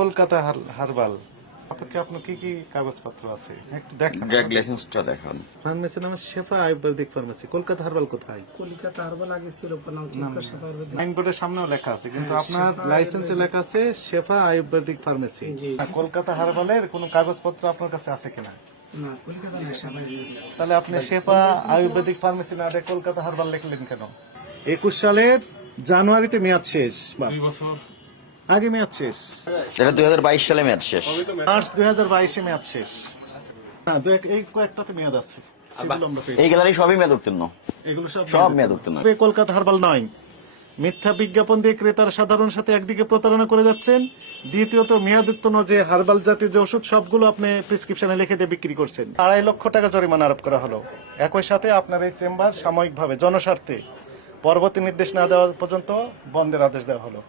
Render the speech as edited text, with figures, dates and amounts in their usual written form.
Kolkata herbal আপনি আপনার কি কি কাগজপত্র আছে একটু দেখান। ড্রাগ লাইসেন্সটা দেখান। ফার্মেসির নাম শেফা আয়ুর্বেদিক ফার্মেসি। কলকাতা হারবাল কোথায়? কলকাতা হারবাল আগে ছিল নাম শেফা আয়ুর্বেদিক। লাইন বোর্ডের সামনেও লেখা আছে, কিন্তু হ্যাঁ, আপনার শেফা লাইসেন্সে লেখা আছে শেফা আয়ুর্বেদিক ফার্মেসি। জি। কলকাতা হারবালের কোনো কাগজপত্র আপনার কাছে আছে কিনা? না, কলকাতা না, শেফা আয়ুর্বেদিক। তাহলে আপনি শেফা আয়ুর্বেদিক ফার্মেসি না দেখে কলকাতা হারবাল লিখলেন কেন? 21 সালের জানুয়ারিতে মেয়াদ শেষ, 2 বছর আগে মেয়াদ শেষ। এটা 2022 সালে মেয়াদ শেষ। মার্চ 2022 মেয়াদ শেষ। না, এই কয়েকটাতে মেয়াদ আছে, সেগুলো আমরা পেয়েছি। এই গ্যালারি সবই মেয়াদ উত্তীর্ণ। এগুলো সব মেয়াদ উত্তীর্ণ। কলকাতা হারবাল নয়। মিথ্যা বিজ্ঞাপন দিয়ে ক্রেতার সাধারণ সাথে একদিকে প্রতারণা করে যাচ্ছেন, দ্বিতীয়ত মেয়াদ উত্তীর্ণ যে হারবাল জাতীয় যে ওষুধ সবগুলো আপনি প্রেসক্রিপশনে লিখে দিয়ে বিক্রি করছেন। 2.5 লক্ষ টাকা জরিমানা আরোপ করা হলো। একই সাথে আপনার এই চেম্বার সাময়িকভাবে জনস্বার্থে পরবর্তী নির্দেশ না দেওয়া পর্যন্ত বন্ধের আদেশ দেওয়া হলো।